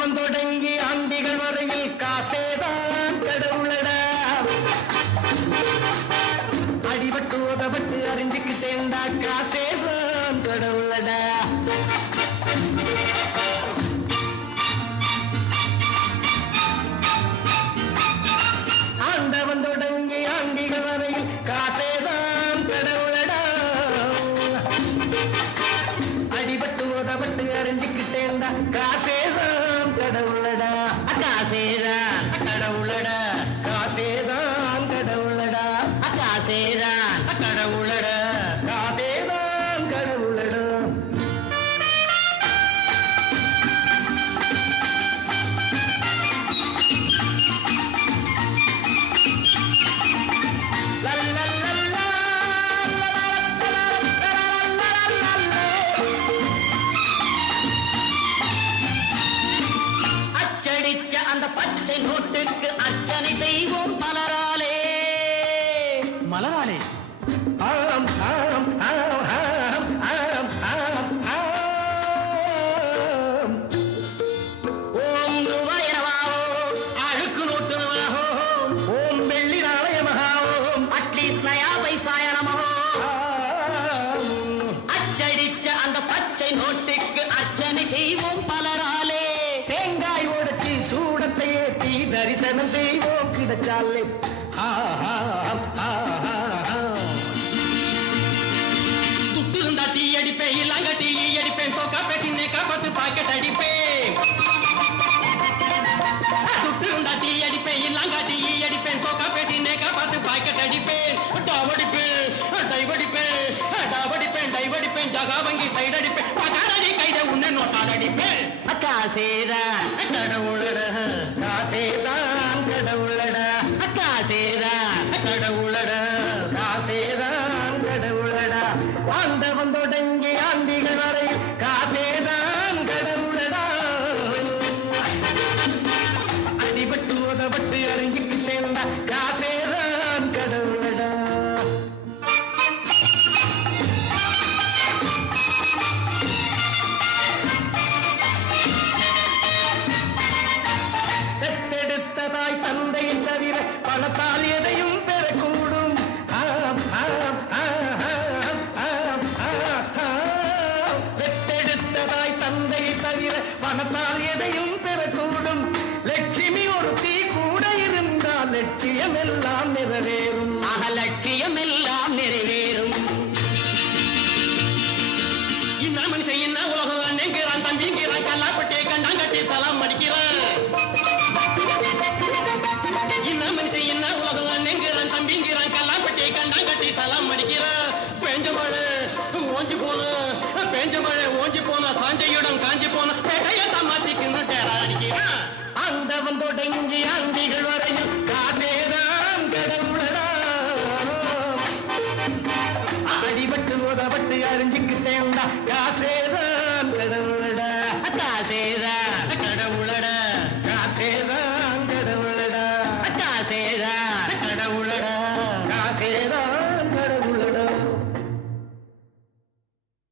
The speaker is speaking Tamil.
ஆண்டவன் தொடங்கி ஆண்டிகள் வரையில் காசேதான் கடவுளடா. அடிபட்டு உதப்பட்டு அறிஞ்சுக்கிட்டேன்டா காசேதான் கடவுளடா. ஆண்டவன் தொடங்கி ஆண்டிகள் வரையில் காசேதான் கடவுளடா. அடிபட்டு உதப்பட்டு அறிஞ்சுக்கிட்டேன்டா காசேதான் கடவுளடா. காசேதான் கடவுளடா. காசேதான் கடவுளடா. காசேதான் கடவுளடா. காசேதான் கடவுளடா. அச்சடிச்ச அந்த பச்சை நோட்டுக்கு அர்ச்சனை செய்வோம் மலராலே. மலராலே ஆம் ஆம் ஆம் ஆம் ஆம் ஆம் ஆம். ஓம் ரூபாயனமாவோம் அழுக்கு நோட்டுனமாவோம். ஓம் வெள்ளி நாணயமாவோம் அட்லீஸ்ட் நயா பைசாயனமாவோம். அச்சடிச்ச அந்த பச்சை நோட்டுக்கு அர்ச்சனை செய்வோம் பலராலே. தேங்காய் உடைச்சி சூடத்தை ஏற்றி தரிசனம் செய்வோம் கிடைச்சாலே. துட்டு இருந்தா டீ அடிப்பேன், இல்லாங்க டீ அடிப்பேன், சோக்கா பேசினே காப்பாத்து பாக்கெட் அடிப்பேன். துட்டு இருந்தா டீ அடிப்பேன், இல்லாங்க டீ அடிப்பேன், சோக்கா பேசினே காப்பாத்து பாக்கெட் அடிப்பேன். டாவடிப்பேன் டைவடிப்பேன், டாவடிப்பேன் டைவடிப்பேன், ஜகா வங்கி சைடு அடிப்பேன், பகாரடி கைத உன்னை நோட்டால் அடிப்பேன். காசேதான் கடவுளடா. காசேதான் கடவுளடா. காசேதான் கடவுளடா. காசேதான் கடவுளடா. ஆண்டவன் தொடங்கி ஆண்டிகள் வரை காசேதான் கடவுளடா. அடிபட்டு உதப்பட்டு அறிஞ்சுக்கிட்டேன்டா காசேதான் கடவுளடா. பெத்தெடுத்ததாய் தந்தையை தவிர பணத்தால் எதையும் பெறக்கூடும். ஆம், ஆம், ஆம், ஆம், ஆம், ஆம். பெத்தெடுத்ததாய் தந்தையை தவிர பணத்தால் எதையும் பெறக்கூடும். லட்சுமி ஒரு தீ கூட இருந்தால் லட்சியம் எல்லாம் நிறைவேறும். லட்சியம் எல்லாம் நிறைவேறும். இந்த மனுஷன் என்ன உலகம் அண்ணங்கிறான், தம்பிங்கிறான், கல்லாப்பட்டி கண்டாங்கட்டி சலாம் அடிக்கிறான். இந்த மனுஷன் என்ன உலகம் அண்ணங்கிறான், தம்பிங்கிறான், கல்லாப்பட்டி கண்டாங்கட்டி சலாம் அடிக்கிறான். பெஞ்ச மழை ஓஞ்சி போன, பெஞ்ச மழை ஓஞ்சி போன, சாஞ்சையுடன் காஞ்சி போன, பெட்டையத்தான் மாத்திக்கின்னு டேரா அடிக்கிறான். ஆண்டவன் தொடங்கி ஆண்டிகள் வரையில் காசேதான் கடவுளடா. அடிபட்டு உதப்பட்டு அறிஞ்சுக்கிட்டேன்டா காசேதான் கடவுளடா. காசேதான் கடவுளடா.